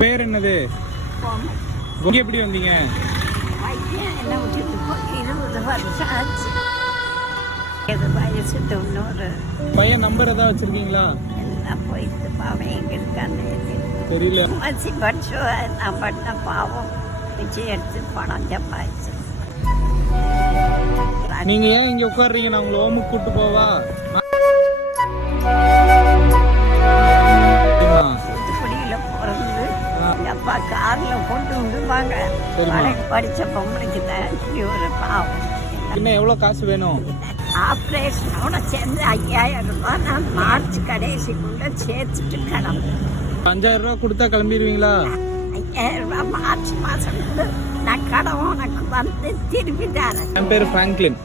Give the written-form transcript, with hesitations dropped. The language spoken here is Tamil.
பேர் என்னது? இங்க எப்படி வந்தீங்க? என்ன விட்டுட்டு போய் 20 வருஷம் ஆச்சு. வயசு 90. பையன் நம்பர் ஏதாவது வச்சிருக்கீங்களா? எல்லாம் போயிட்டு பாவம் எங்க இருக்கான்னு தெரியல. மசி படிச்சு நான் பண்ண பாவம் பிச்சை எடுத்து பணம் சம்பாதிச்சு. நீங்க ஏன் இங்க உட்கார்றீங்க? நான் உங்களை ஓமுக்கு கூட்டு போவா? தூத்துக்குடியில பிறந்து அப்பா கார்ல கொண்டு வந்துவாங்க. படிச்ச பொம்பளைக்கு தான் இப்படி ஒரு பாவம். இன்னும் எவ்வளவு காசு வேணும்? ஆப்ரேஷனோட சேர்ந்து 5000 ரூபாய் நான் மார்ச் கடைசிக்குள்ள சேர்த்துட்டு கிளம்பு. 5000 ரூபாய் கொடுத்தா கிளம்பிடுவீங்களா? 5000 ரூபாய் மார்ச் மாசம் நான் கடன் உனக்கு வந்து திருப்பி தரேன். என் பேரு பிராங்க்லின்.